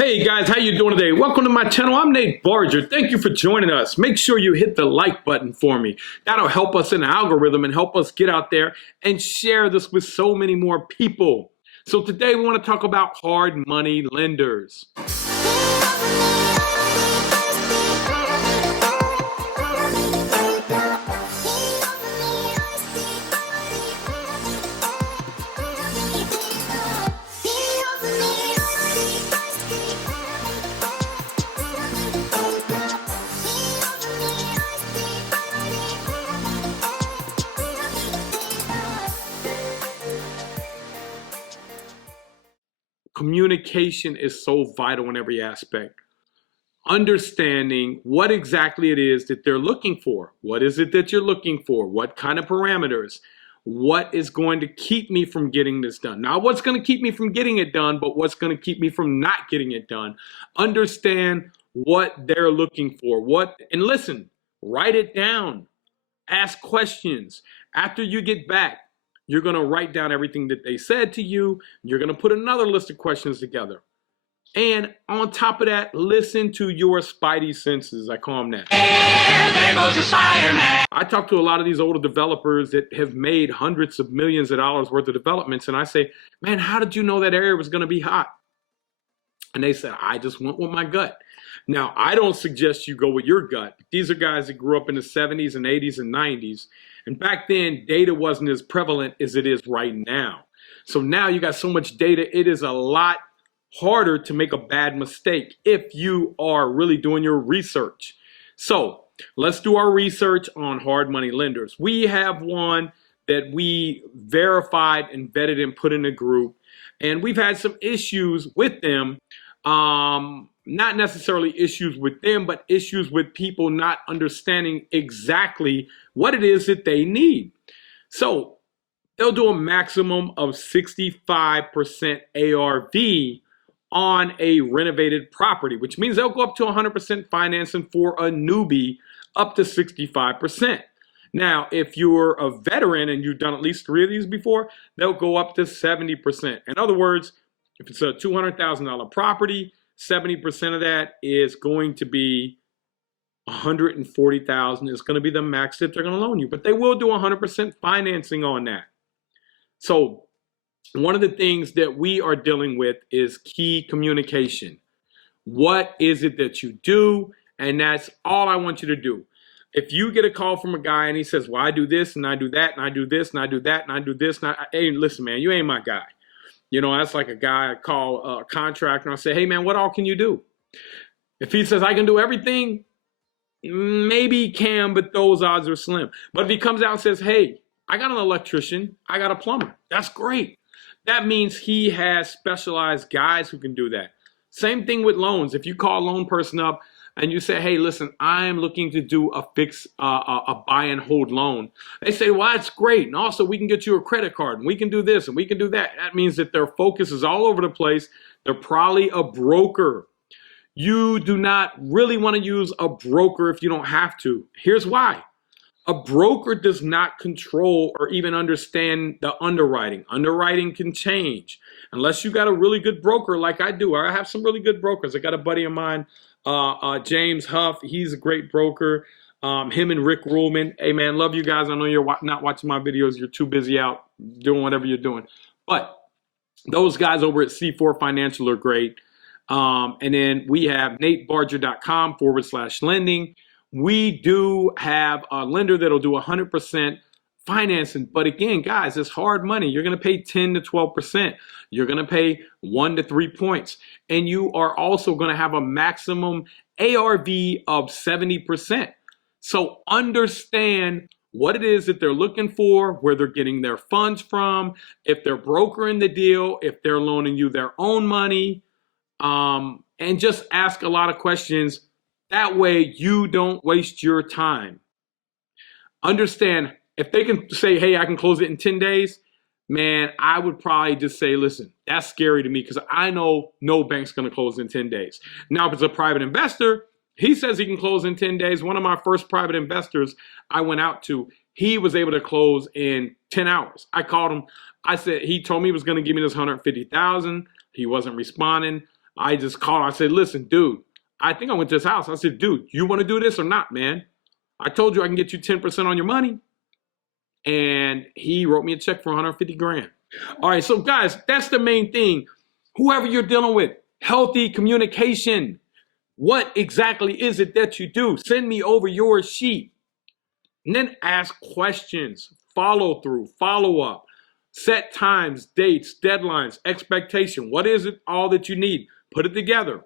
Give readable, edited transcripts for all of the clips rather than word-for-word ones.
Hey guys, how you doing today? Welcome to my channel. I'm Nate Barger. Thank you for joining us. Make sure you hit the like button for me. That'll help us in the algorithm and help us get out there and share this with so many more people. So today we want to talk about hard money lenders. Communication is so vital in every aspect. Understanding what exactly it is that they're looking for. What is it that you're looking for? What kind of parameters? What is going to keep me from getting this done? Not what's going to keep me from getting it done, but what's going to keep me from not getting it done. Understand what they're looking for. And listen, write it down. Ask questions. After you get back, you're going to write down everything that they said to you. You're going to put another list of questions together. And on top of that, listen to your spidey senses. I call them that. There goes the Spider-Man. I talk to a lot of these older developers that have made hundreds of millions of dollars worth of developments. And I say, man, how did you know that area was going to be hot? And they said, I just went with my gut. Now, I don't suggest you go with your gut. These are guys that grew up in the 70s and 80s and 90s. And back then, data wasn't as prevalent as it is right now. So now you got so much data, it is a lot harder to make a bad mistake if you are really doing your research. So let's do our research on hard money lenders. We have one that we verified and vetted and put in a group. And we've had some issues with them. Not necessarily issues with them, but issues with people not understanding exactly what it is that they need. So they'll do a maximum of 65% ARV on a renovated property, which means they'll go up to 100% financing for a newbie up to 65%. Now, if you're a veteran and you've done at least 3 of these before, they'll go up to 70%. In other words, if it's a $200,000 property, 70% of that is going to be $140,000. It's going to be the max that they're going to loan you, but they will do 100% financing on that. So one of the things that we are dealing with is key communication. What is it that you do? And that's all I want you to do. If you get a call from a guy and he says, well, I do this and I do that and I do this and I do that and I do this, and hey, listen, man, you ain't my guy. You know, that's like a guy I call a contractor and I say, hey, man, what all can you do? If he says I can do everything, maybe he can, but those odds are slim. But if he comes out and says, hey, I got an electrician, I got a plumber, that's great. That means he has specialized guys who can do that. Same thing with loans. If you call a loan person up and you say, hey, listen, I'm looking to do a a buy and hold loan. They say, well, that's great. And also we can get you a credit card and we can do this and we can do that. That means that their focus is all over the place. They're probably a broker. You do not really want to use a broker if you don't have to. Here's why. A broker does not control or even understand the underwriting. Underwriting can change. Unless you got a really good broker like I do. I have some really good brokers. I got a buddy of mine, James Huff. He's a great broker. Him and Rick Ruhlman. Hey, man, love you guys. I know you're not watching my videos. You're too busy out doing whatever you're doing. But those guys over at C4 Financial are great. And then we have natebarger.com/lending. We do have a lender that'll do 100% financing. But again, guys, it's hard money. You're going to pay 10 to 12%. You're going to pay 1 to 3 points. And you are also going to have a maximum ARV of 70%. So understand what it is that they're looking for, where they're getting their funds from, if they're brokering the deal, if they're loaning you their own money, and just ask a lot of questions. That way you don't waste your time. Understand, if they can say, hey, I can close it in 10 days, man, I would probably just say, listen, that's scary to me because I know no bank's going to close in 10 days. Now, if it's a private investor, he says he can close in 10 days. One of my first private investors I went out to, he was able to close in 10 hours. I called him. I said, he told me he was going to give me this $150,000. He wasn't responding. I just called. I said, listen, dude, I think I went to his house. I said, dude, you want to do this or not, man? I told you I can get you 10% on your money. And he wrote me a check for 150 grand. All right, so guys, that's the main thing. Whoever you're dealing with, healthy communication. What exactly is it that you do? Send me over your sheet. And then ask questions, follow through, follow up, set times, dates, deadlines, expectation. What is it all that you need? Put it together.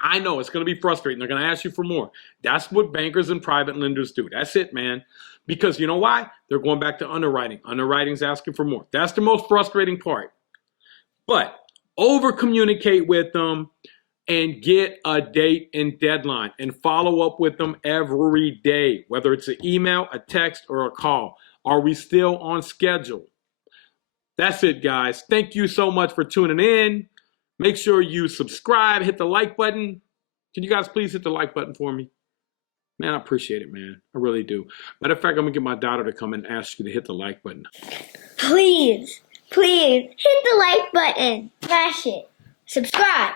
I know it's going to be frustrating. They're going to ask you for more. That's what bankers and private lenders do. That's it, man. Because you know why? They're going back to underwriting. Underwriting's asking for more. That's the most frustrating part. But over communicate with them and get a date and deadline and follow up with them every day, whether it's an email, a text, or a call. Are we still on schedule? That's it, guys. Thank you so much for tuning in. Make sure you subscribe, hit the like button. Can you guys please hit the like button for me? Man, I appreciate it, man. I really do. Matter of fact, I'm going to get my daughter to come and ask you to hit the like button. Please, please, hit the like button. Smash it. Subscribe.